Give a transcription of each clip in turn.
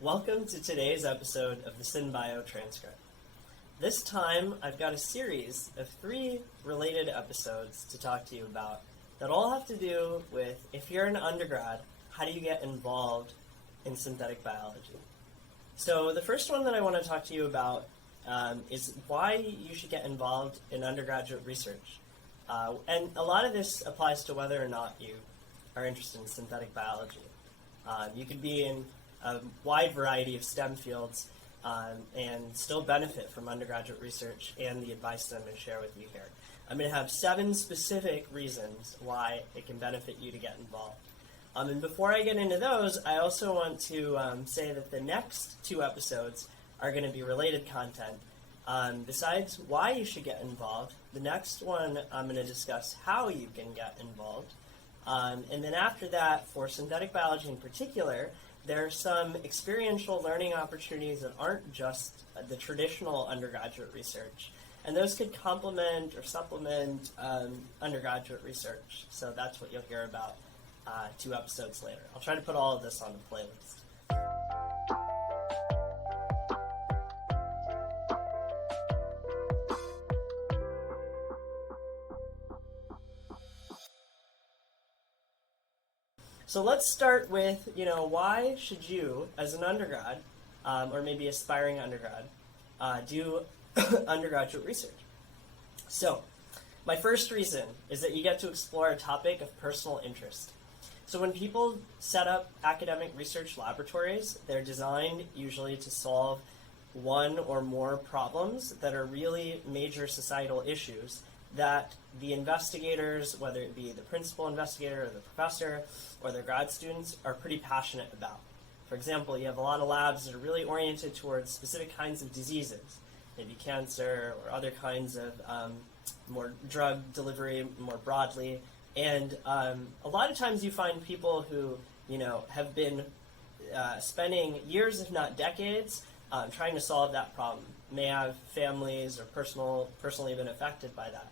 Welcome to today's episode of the SynBio Transcript. This time, I've got a series of 3 related episodes to talk to you about that all have to do with, if you're an undergrad, how do you get involved in synthetic biology? So the first one that I want to talk to you about is why you should get involved in undergraduate research. And a lot of this applies to whether or not you are interested in synthetic biology. You could be in a wide variety of STEM fields and still benefit from undergraduate research and the advice that I'm going to share with you here. I'm going to have 7 specific reasons why it can benefit you to get involved. And before I get into those, I also want to say that the next 2 episodes are going to be related content. Besides why you should get involved, the next one I'm going to discuss how you can get involved. And then after that, for synthetic biology in particular, there are some experiential learning opportunities that aren't just the traditional undergraduate research. And those could complement or supplement undergraduate research. So that's what you'll hear about 2 episodes later. I'll try to put all of this on the playlist. So let's start with, why should you, as an undergrad, or maybe aspiring undergrad, do undergraduate research? So, my first reason is that you get to explore a topic of personal interest. So when people set up academic research laboratories, they're designed usually to solve one or more problems that are really major societal issues that the investigators, whether it be the principal investigator or the professor or their grad students, are pretty passionate about. For example, you have a lot of labs that are really oriented towards specific kinds of diseases, maybe cancer or other kinds of more drug delivery more broadly. And a lot of times you find people who, have been spending years, if not decades, trying to solve that problem, may have families or personally been affected by that.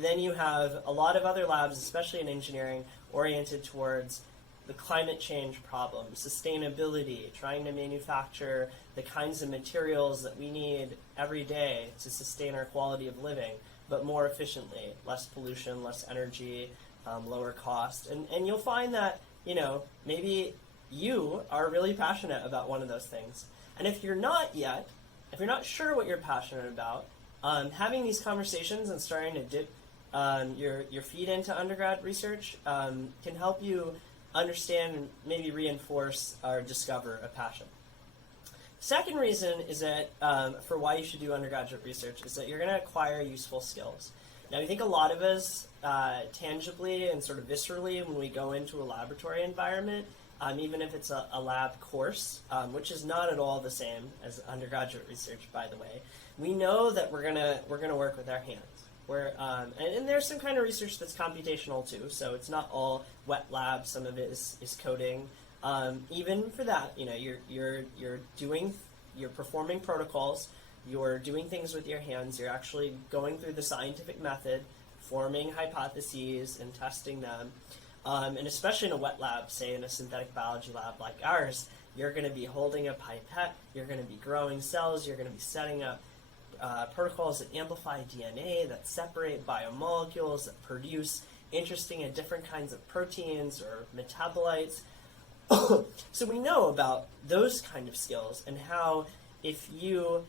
Then you have a lot of other labs, especially in engineering, oriented towards the climate change problem, sustainability, trying to manufacture the kinds of materials that we need every day to sustain our quality of living, but more efficiently, less pollution, less energy, lower cost. And you'll find that, maybe you are really passionate about one of those things. And if you're not yet, if you're not sure what you're passionate about, having these conversations and starting to dip your feet into undergrad research can help you understand and maybe reinforce or discover a passion. Second reason is that for why you should do undergraduate research is that you're going to acquire useful skills. Now, I think a lot of us tangibly and sort of viscerally, when we go into a laboratory environment, even if it's a lab course, which is not at all the same as undergraduate research, by the way, we know that we're gonna work with our hands. And there's some kind of research that's computational too, so it's not all wet lab. Some of it is coding. Even for that, you're performing protocols. You're doing things with your hands. You're actually going through the scientific method, forming hypotheses and testing them. And especially in a wet lab, say in a synthetic biology lab like ours, you're going to be holding a pipette, you're going to be growing cells, you're going to be setting up protocols that amplify DNA, that separate biomolecules, that produce interesting and different kinds of proteins or metabolites. So we know about those kind of skills and how if you're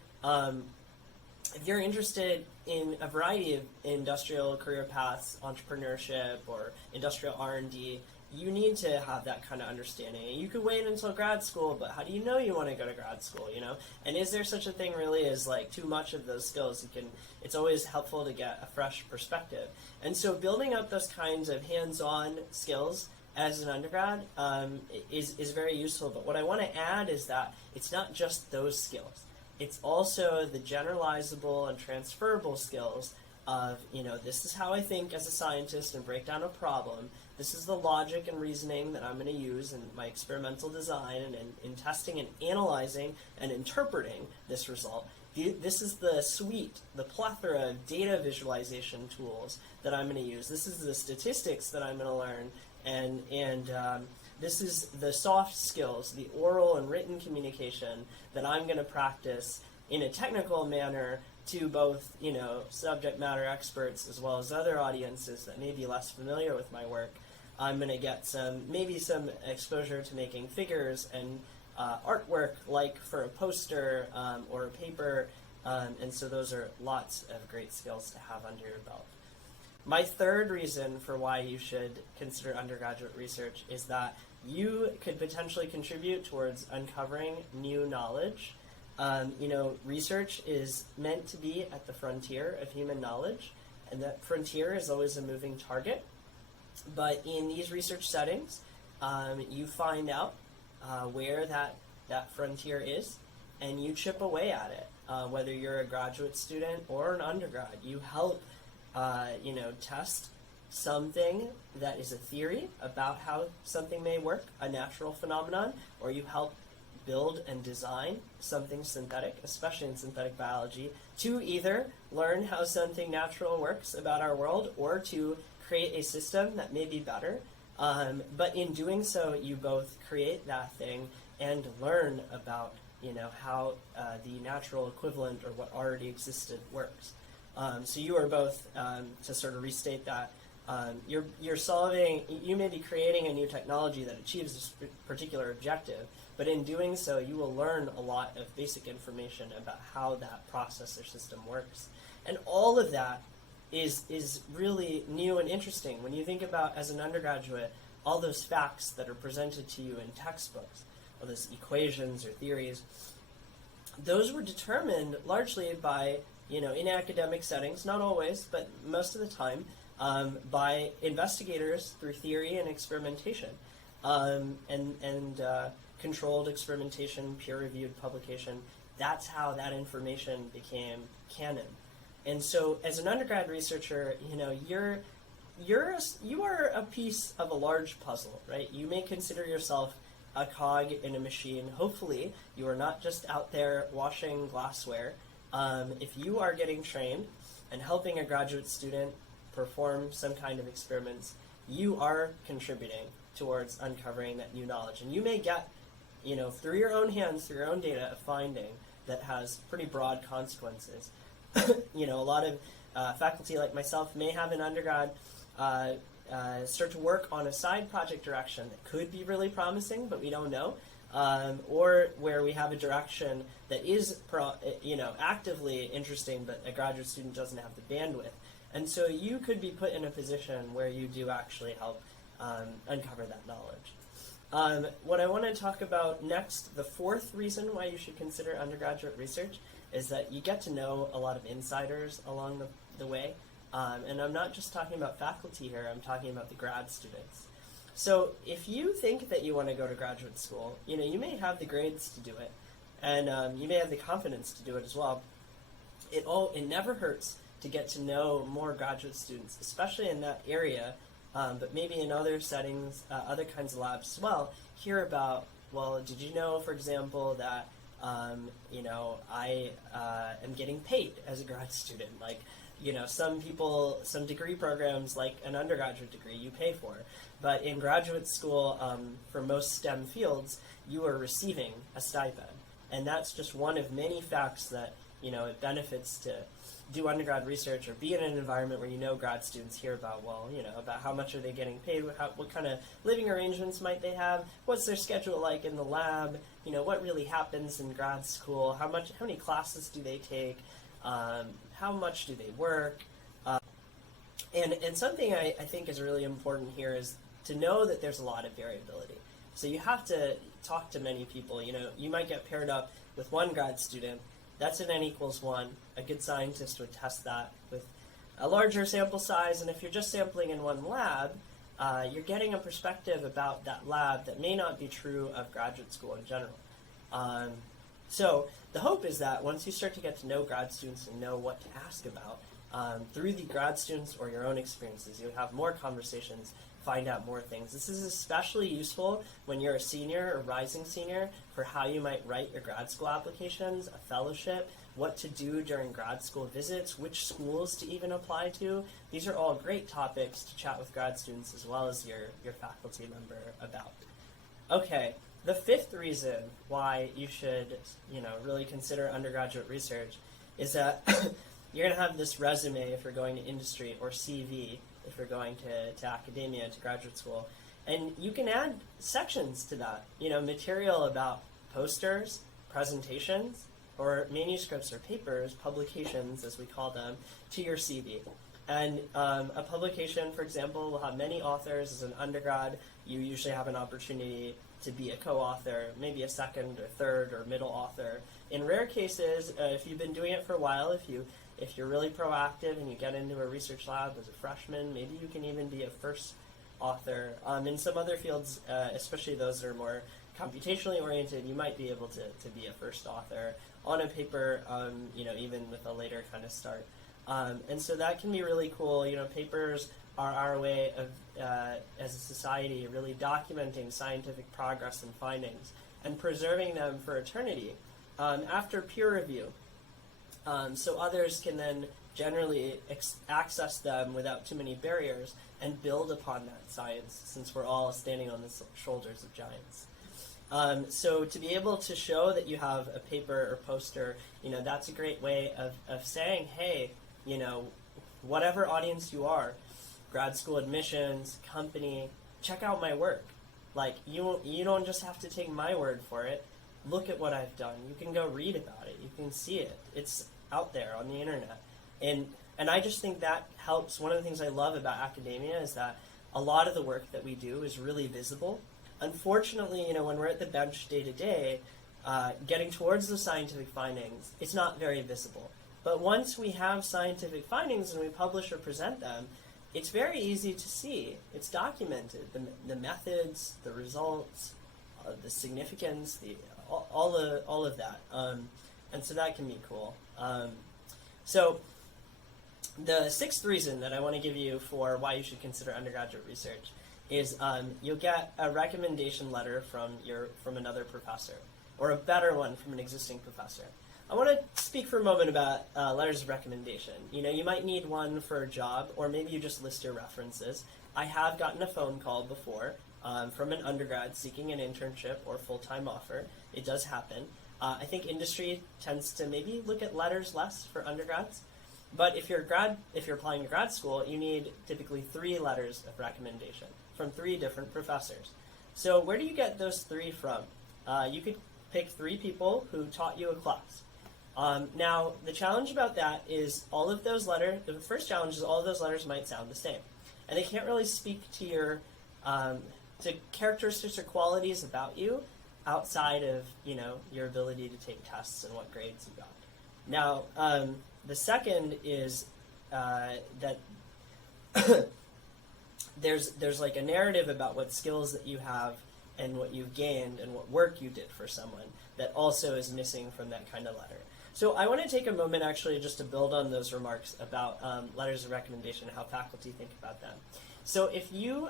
interested in a variety of industrial career paths, entrepreneurship or industrial R&D, you need to have that kind of understanding. You could wait until grad school, but how do you know you want to go to grad school, And is there such a thing really as like too much of those skills? It's always helpful to get a fresh perspective. And so building up those kinds of hands-on skills as an undergrad is very useful. But what I want to add is that it's not just those skills. It's also the generalizable and transferable skills of, this is how I think as a scientist and break down a problem. This is the logic and reasoning that I'm going to use in my experimental design and in testing and analyzing and interpreting this result. This is the suite, the plethora of data visualization tools that I'm going to use. This is the statistics that I'm going to learn and this is the soft skills, the oral and written communication that I'm going to practice in a technical manner to both, subject matter experts as well as other audiences that may be less familiar with my work. I'm going to get maybe some exposure to making figures and artwork, like for a poster or a paper, and so those are lots of great skills to have under your belt. My third reason for why you should consider undergraduate research is that you could potentially contribute towards uncovering new knowledge. Research is meant to be at the frontier of human knowledge, and that frontier is always a moving target. But in these research settings, you find out where that frontier is, and you chip away at it. Whether you're a graduate student or an undergrad, you help test something that is a theory about how something may work, a natural phenomenon, or you help build and design something synthetic, especially in synthetic biology, to either learn how something natural works about our world or to create a system that may be better. But in doing so, you both create that thing and learn about how the natural equivalent or what already existed works. So you are both, to sort of restate that, you may be creating a new technology that achieves this particular objective, but in doing so, you will learn a lot of basic information about how that process or system works. And all of that is really new and interesting when you think about, as an undergraduate, all those facts that are presented to you in textbooks, all those equations or theories. Those were determined largely by, in academic settings, not always, but most of the time, by investigators through theory and experimentation, and controlled experimentation, peer-reviewed publication. That's how that information became canon. And so, as an undergrad researcher, you are a piece of a large puzzle, right? You may consider yourself a cog in a machine. Hopefully, you are not just out there washing glassware. If you are getting trained and helping a graduate student perform some kind of experiments, you are contributing towards uncovering that new knowledge. And you may get, through your own hands, through your own data, a finding that has pretty broad consequences. A lot of faculty like myself may have an undergrad start to work on a side project direction that could be really promising, but we don't know. Or where we have a direction that is actively interesting, but a graduate student doesn't have the bandwidth. And so you could be put in a position where you do actually help uncover that knowledge. What I want to talk about next, the fourth reason why you should consider undergraduate research, is that you get to know a lot of insiders along the way. And I'm not just talking about faculty here, I'm talking about the grad students. So if you think that you want to go to graduate school, you may have the grades to do it, and you may have the confidence to do it as well. It never hurts to get to know more graduate students, especially in that area, but maybe in other settings, other kinds of labs as well. Hear about, well, did you know, for example, that I am getting paid as a grad student? Like, some degree programs, like an undergraduate degree, you pay for. But in graduate school, for most STEM fields, you are receiving a stipend. And that's just one of many facts that, it benefits to do undergrad research or be in an environment where grad students hear about, about how much are they getting paid, what kind of living arrangements might they have, what's their schedule like in the lab, what really happens in grad school, how many classes do they take, how much do they work. And something I think is really important here is to know that there's a lot of variability. So you have to talk to many people. You might get paired up with one grad student. That's an N equals 1. A good scientist would test that with a larger sample size, and if you're just sampling in one lab, you're getting a perspective about that lab that may not be true of graduate school in general. So the hope is that once you start to get to know grad students and know what to ask about, through the grad students or your own experiences, you'll have more conversations, find out more things. This is especially useful when you're a senior or rising senior for how you might write your grad school applications, a fellowship, what to do during grad school visits, which schools to even apply to. These are all great topics to chat with grad students as well as your faculty member about. Okay, the fifth reason why you should, really consider undergraduate research is that you're going to have this resume if you're going to industry, or CV if you're going to academia, to graduate school. And you can add sections to that, material about posters, presentations, or manuscripts or papers, publications as we call them, to your CV. And a publication, for example, will have many authors. As an undergrad, you usually have an opportunity to be a co-author, maybe a second or third or middle author. In rare cases, if you've been doing it for a while, if you're really proactive and you get into a research lab as a freshman, maybe you can even be a first author. In some other fields, especially those that are more computationally oriented, you might be able to be a first author on a paper, even with a later kind of start. And so that can be really cool. Papers are our way of, as a society, really documenting scientific progress and findings and preserving them for eternity after peer review. So others can then generally access them without too many barriers and build upon that science, since we're all standing on the shoulders of giants. So to be able to show that you have a paper or poster, that's a great way of saying, hey, whatever audience you are, grad school admissions, company, check out my work. Like, you don't just have to take my word for it. Look at what I've done. You can go read about it. You can see it. It's out there on the internet. And I just think that helps. One of the things I love about academia is that a lot of the work that we do is really visible. Unfortunately, when we're at the bench day to day, getting towards the scientific findings, it's not very visible. But once we have scientific findings and we publish or present them, it's very easy to see. It's documented. The methods, the results, the significance, all of that. And so that can be cool. So the sixth reason that I want to give you for why you should consider undergraduate research is you'll get a recommendation letter from another professor, or a better one from an existing professor. I want to speak for a moment about letters of recommendation. You might need one for a job, or maybe you just list your references. I have gotten a phone call before from an undergrad seeking an internship or full-time offer. It does happen. I think industry tends to maybe look at letters less for undergrads. But if you're applying to grad school, you need typically 3 letters of recommendation from 3 different professors. So where do you get those 3 from? You could pick 3 people who taught you a class. Now, the challenge about that is all of those letters, the first challenge is all of those letters might sound the same. And they can't really speak to your, to characteristics or qualities about you outside of, your ability to take tests and what grades you got. Now, the second is that there's like a narrative about what skills that you have and what you've gained and what work you did for someone that also is missing from that kind of letter. So I want to take a moment actually just to build on those remarks about letters of recommendation and how faculty think about them. So if you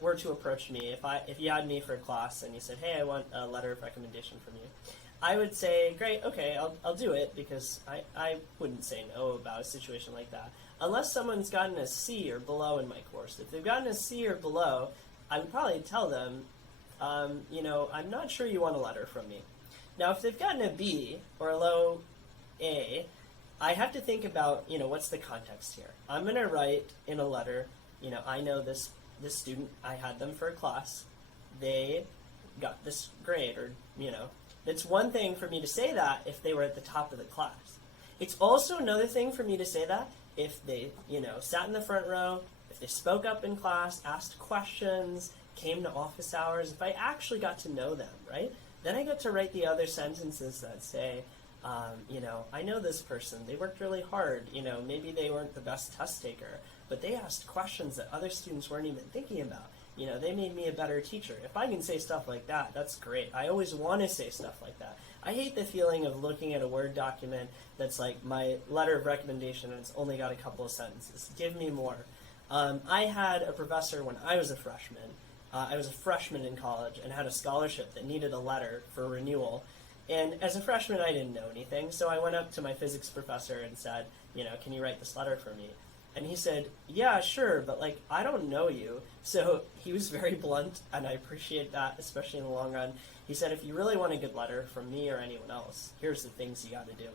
were to approach me, if you had me for a class and you said, hey, I want a letter of recommendation from you, I would say, great, okay, I'll do it, because I wouldn't say no about a situation like that. Unless someone's gotten a C or below in my course. If they've gotten a C or below, I would probably tell them, I'm not sure you want a letter from me. Now, if they've gotten a B or a low A, I have to think about, what's the context here. I'm going to write in a letter, I know this student, I had them for a class, they got this grade, or, It's one thing for me to say that if they were at the top of the class. It's also another thing for me to say that if they, sat in the front row, if they spoke up in class, asked questions, came to office hours, if I actually got to know them, right? Then I get to write the other sentences that say, I know this person, they worked really hard, maybe they weren't the best test taker, but they asked questions that other students weren't even thinking about. They made me a better teacher. If I can say stuff like that, that's great. I always want to say stuff like that. I hate the feeling of looking at a Word document that's like my letter of recommendation and it's only got a couple of sentences. Give me more. I had a professor when I was a freshman. I was a freshman in college and had a scholarship that needed a letter for renewal. And as a freshman, I didn't know anything, so I went up to my physics professor and said, can you write this letter for me? And he said, yeah, sure, but like, I don't know you. So he was very blunt, and I appreciate that, especially in the long run. He said, if you really want a good letter from me or anyone else, here's the things you got to do.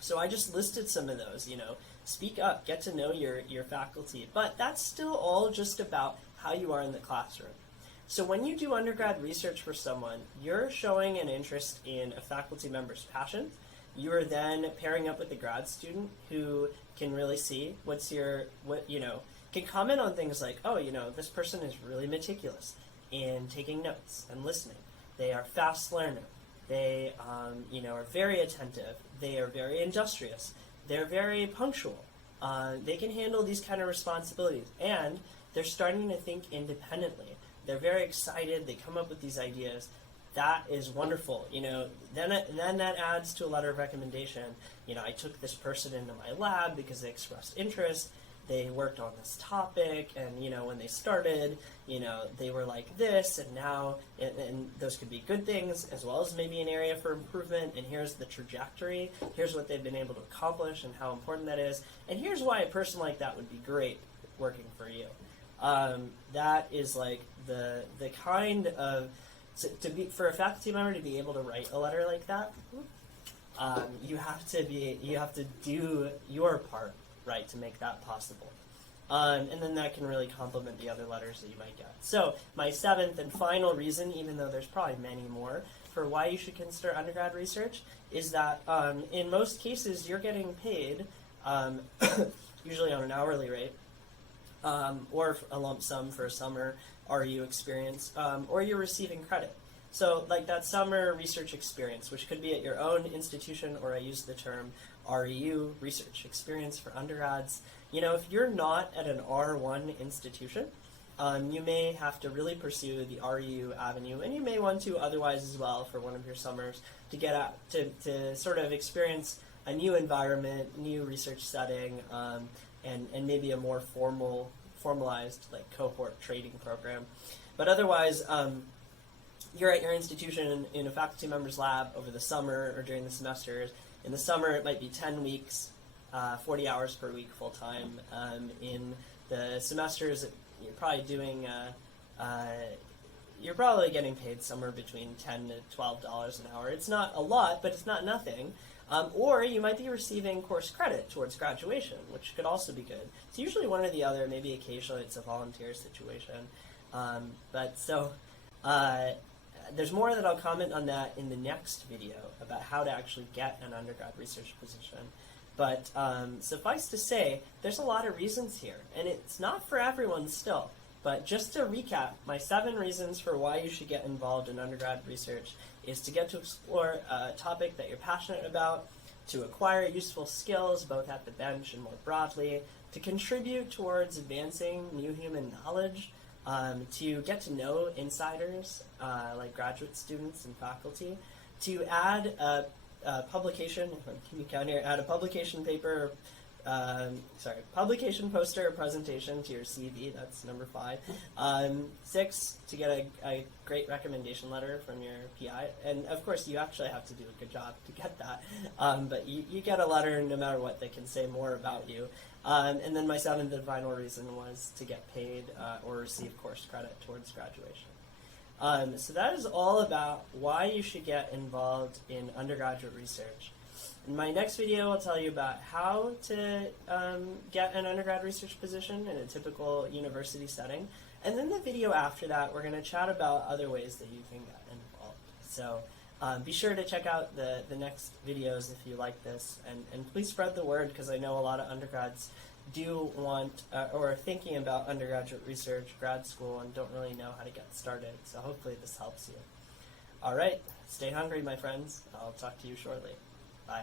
So I just listed some of those, speak up, get to know your faculty. But that's still all just about how you are in the classroom. So when you do undergrad research for someone, you're showing an interest in a faculty member's passion. You are then pairing up with the grad student who can really see can comment on things like, oh, this person is really meticulous in taking notes and listening. They are fast learner. They, are very attentive. They are very industrious. They're very punctual. They can handle these kind of responsibilities, and they're starting to think independently. They're very excited. They come up with these ideas. That is wonderful. Then that adds to a letter of recommendation. I took this person into my lab because they expressed interest. They worked on this topic, and when they started, they were like this, and now, and those could be good things as well as maybe an area for improvement. And here's the trajectory. Here's what they've been able to accomplish and how important that is. And here's why a person like that would be great working for you. That is like the kind of for a faculty member to be able to write a letter like that. You have to do your part right to make that possible. And then that can really complement the other letters that you might get. So my seventh and final reason, even though there's probably many more, for why you should consider undergrad research is that in most cases you're getting paid, usually on an hourly rate, or a lump sum for a summer RU experience, or you're receiving credit. So like that summer research experience, which could be at your own institution, or I use the term REU, research experience for undergrads. If you're not at an R1 institution, you may have to really pursue the REU avenue, and you may want to otherwise as well for one of your summers to get out to sort of experience a new environment, new research setting, and maybe a more formalized like cohort trading program. But otherwise, you're at your institution in a faculty member's lab over the summer or during the semesters. In the summer, it might be 10 weeks, 40 hours per week full time. In the semesters, you're probably doing, you're probably getting paid somewhere between $10 to $12 an hour. It's not a lot, but it's not nothing. Or you might be receiving course credit towards graduation, which could also be good. It's usually one or the other. Maybe occasionally it's a volunteer situation. There's more that I'll comment on that in the next video about how to actually get an undergrad research position. But suffice to say, there's a lot of reasons here, and it's not for everyone still. But just to recap, my 7 reasons for why you should get involved in undergrad research is to get to explore a topic that you're passionate about, to acquire useful skills both at the bench and more broadly, to contribute towards advancing new human knowledge, to get to know insiders like graduate students and faculty, to add a publication, can you count here, add a publication paper, publication poster or presentation to your CV, that's number 5. 6, to get a great recommendation letter from your PI, and of course you actually have to do a good job to get that, but you get a letter no matter what that can say more about you. And then my 7th and final reason was to get paid or receive course credit towards graduation. So that is all about why you should get involved in undergraduate research. In my next video, I'll tell you about how to get an undergrad research position in a typical university setting. And then the video after that, we're going to chat about other ways that you can get involved. So be sure to check out the next videos if you like this. And please spread the word, because I know a lot of undergrads do want or are thinking about undergraduate research, grad school, and don't really know how to get started. So hopefully this helps you. All right, stay hungry, my friends. I'll talk to you shortly. Bye.